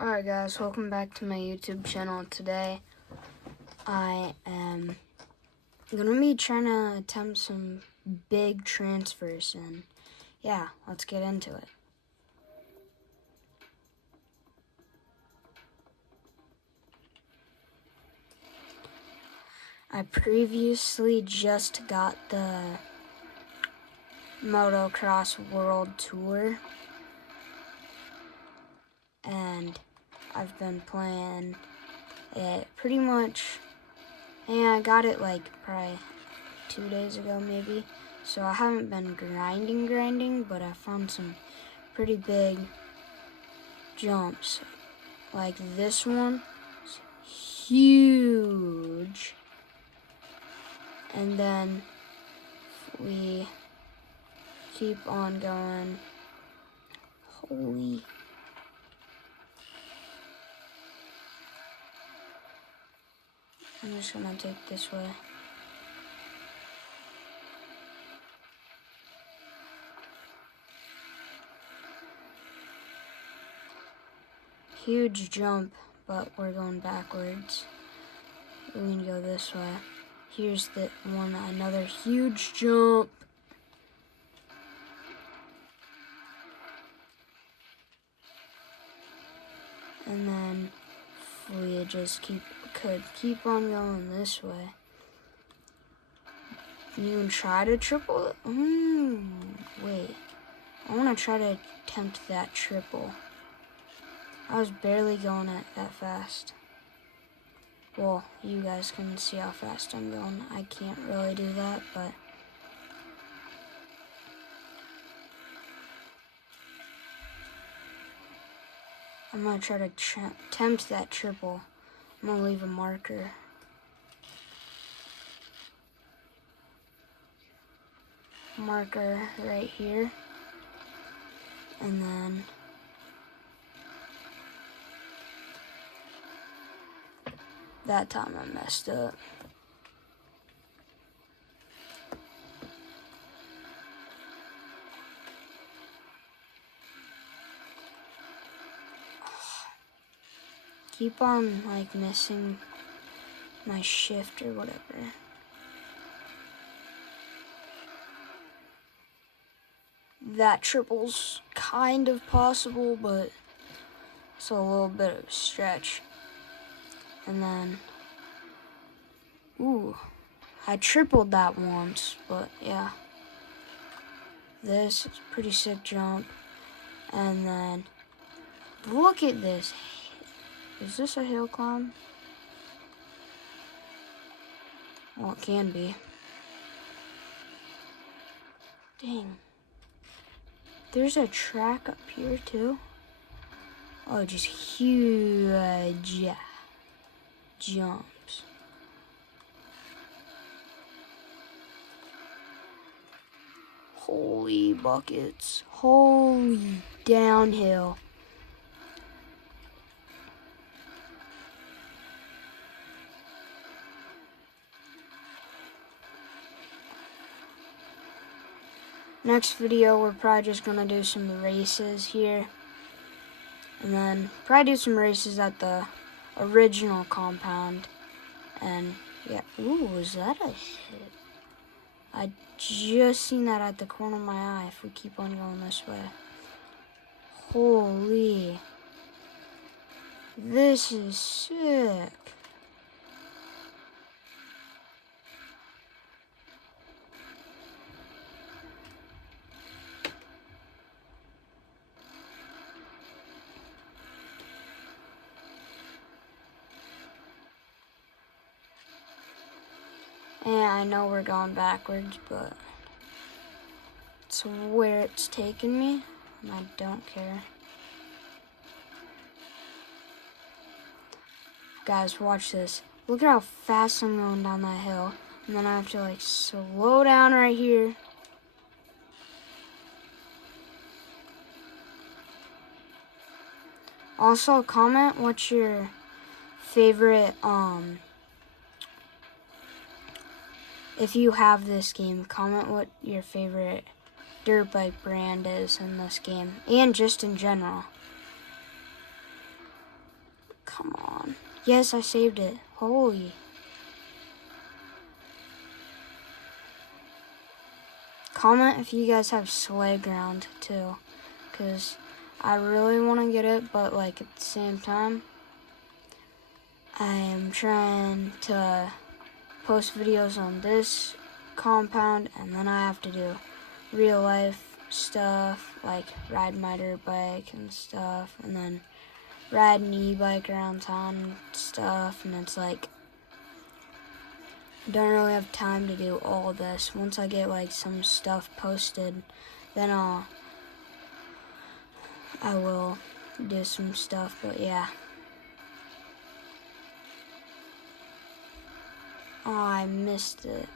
Alright guys, welcome back to my YouTube channel. Today I am going to be trying to attempt some big transfers, and yeah, let's get into it. I previously just got the Motocross World Tour, and I've been playing it pretty much, and I got it like probably 2 days ago maybe, so I haven't been grinding, but I found some pretty big jumps. Like this one, huge. And then we keep on going. Holy. I'm just gonna take this way. Huge jump, but we're going backwards. We can go this way. Here's the one, another huge jump. And then we just could keep on going this way. You can try to triple. Wait. I want to try to attempt that triple. I was barely going at that fast. Well, you guys can see how fast I'm going. I can't really do that, but I'm going to try to attempt that triple. I'm going to leave a marker. Marker right here. And then that time I messed up. Keep on like missing my shift or whatever. That triple's kind of possible, but it's a little bit of a stretch. And then, ooh, I tripled that once, but yeah. This is a pretty sick jump. And then, look at this. Is this a hill climb? Well, it can be. Dang. There's a track up here too. Oh, just huge jumps. Holy buckets. Holy downhill. Next video, we're probably just gonna do some races here. And then probably do some races at the original compound. And yeah, ooh, is that a hit? I just seen that at the corner of my eye if we keep on going this way. Holy. This is sick. And I know we're going backwards, but it's where it's taking me, and I don't care. Guys, watch this. Look at how fast I'm going down that hill. And then I have to like slow down right here. Also, comment what's your favorite, if you have this game, comment what your favorite dirt bike brand is in this game, and just in general. Come on. Yes, I saved it. Holy. Comment if you guys have Slayground too, because I really want to get it, but like at the same time, I am trying to post videos on this compound, and then I have to do real life stuff like ride my dirt bike and stuff, and then ride an e-bike around town and stuff, and it's like I don't really have time to do all this. Once I get like some stuff posted, then I will do some stuff, but yeah. Oh, I missed it.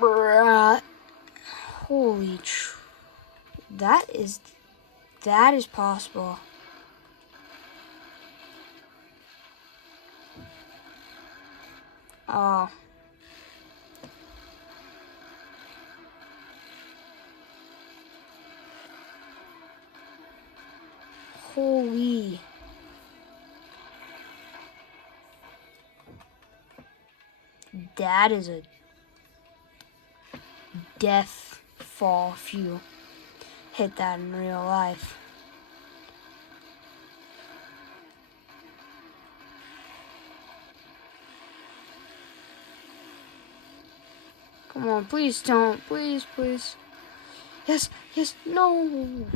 Bruh. Holy that is possible. Oh. Holy. That is a death fall if you hit that in real life. Come on, please don't. Please, please. Yes, yes, no.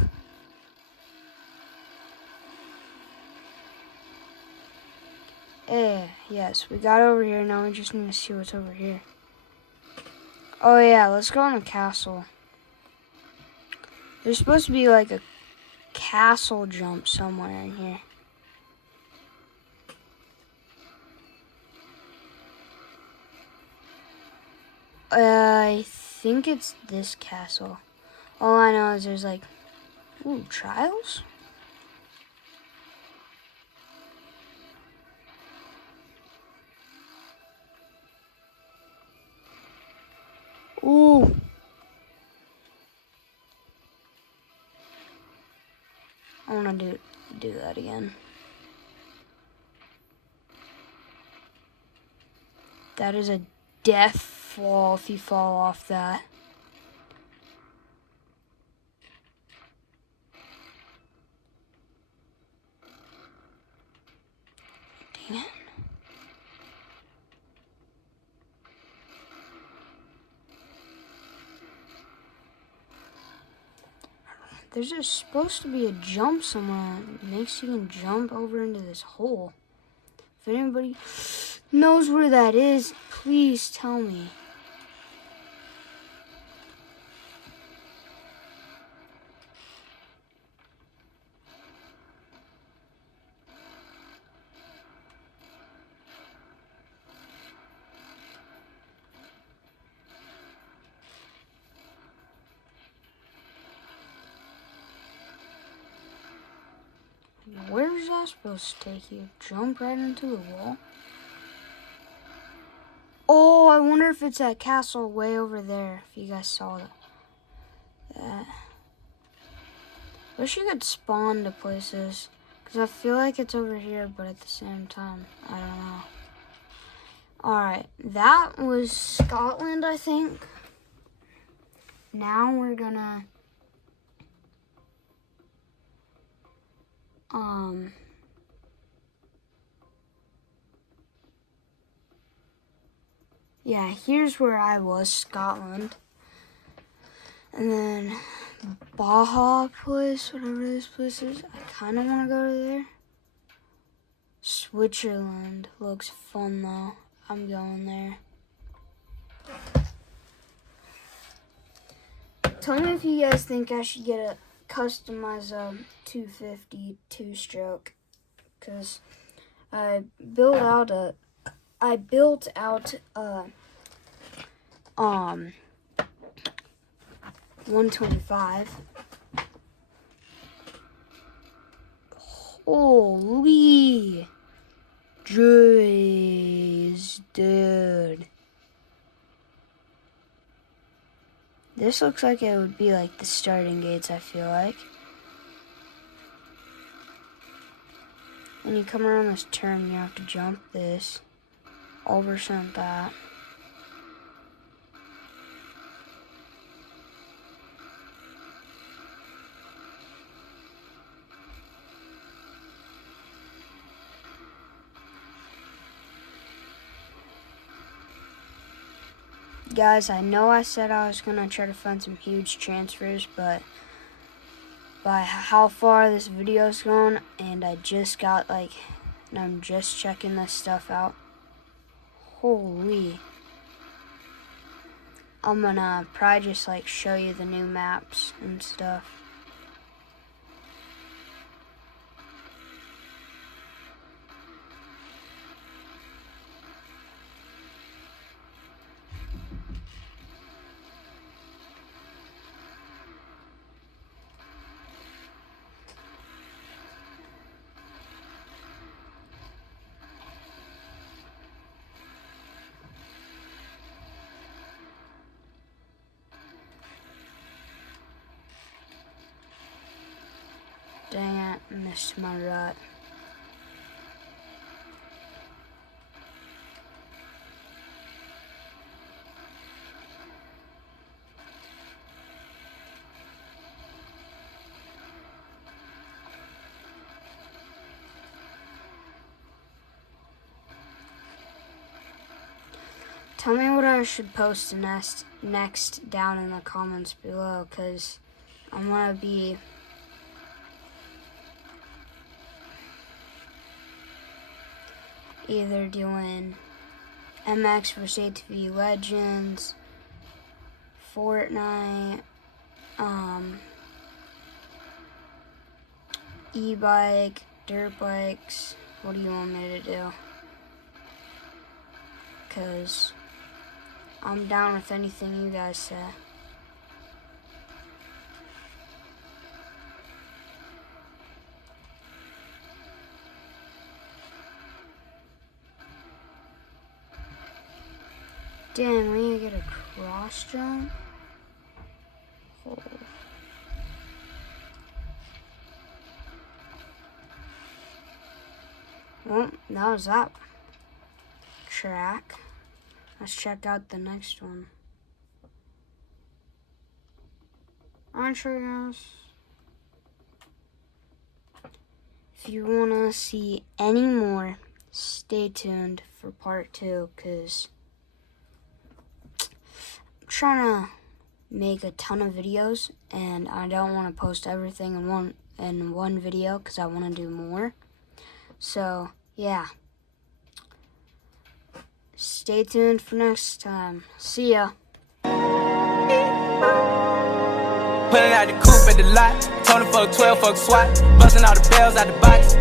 Yes, we got over here. Now we just need to see what's over here. Oh yeah, let's go on the castle. There's supposed to be like a castle jump somewhere in here. I think it's this castle. All I know is there's like, ooh, trials? Ooh. I want to do that again. That is a death fall if you fall off that. Dang it. There's just supposed to be a jump somewhere that makes you can jump over into this hole. If anybody knows where that is, please tell me. Where's that supposed to take you? Jump right into the wall? Oh, I wonder if it's that castle way over there, if you guys saw that. Wish you could spawn to places, because I feel like it's over here, but at the same time, I don't know. Alright, that was Scotland, I think. Now we're gonna yeah, here's where I was, Scotland. And then Baja place, whatever this place is. I kind of want to go to there. Switzerland looks fun though. I'm going there. Tell me if you guys think I should get a customize 250 two-stroke, because I built out a 125. Holy jeez, dude. This looks like it would be like the starting gates, I feel like. And you come around this turn, you have to jump this, overshunt that. Guys, I know I said I was gonna try to find some huge transfers, but by how far this video's gone, and I just got and I'm just checking this stuff out. Holy. I'm gonna probably just show you the new maps and stuff. Dang it, missed my rut. Tell me what I should post next down in the comments below, because I'm gonna be either doing MX vs ATV Legends, Fortnite, e-bike, dirt bikes. What do you want me to do? Because I'm down with anything you guys say. Damn, we need to get a cross jump. Oh. Well, that was that track. Let's check out the next one. Aren't you guys? If you want to see any more, stay tuned for part 2, because I'm trying to make a ton of videos, and I don't want to post everything in one video because I want to do more. So, yeah. Stay tuned for next time. See ya. Pulling out the coupe at the lot. Tony fuck 12, fuck SWAT. Busting all the bells out the box.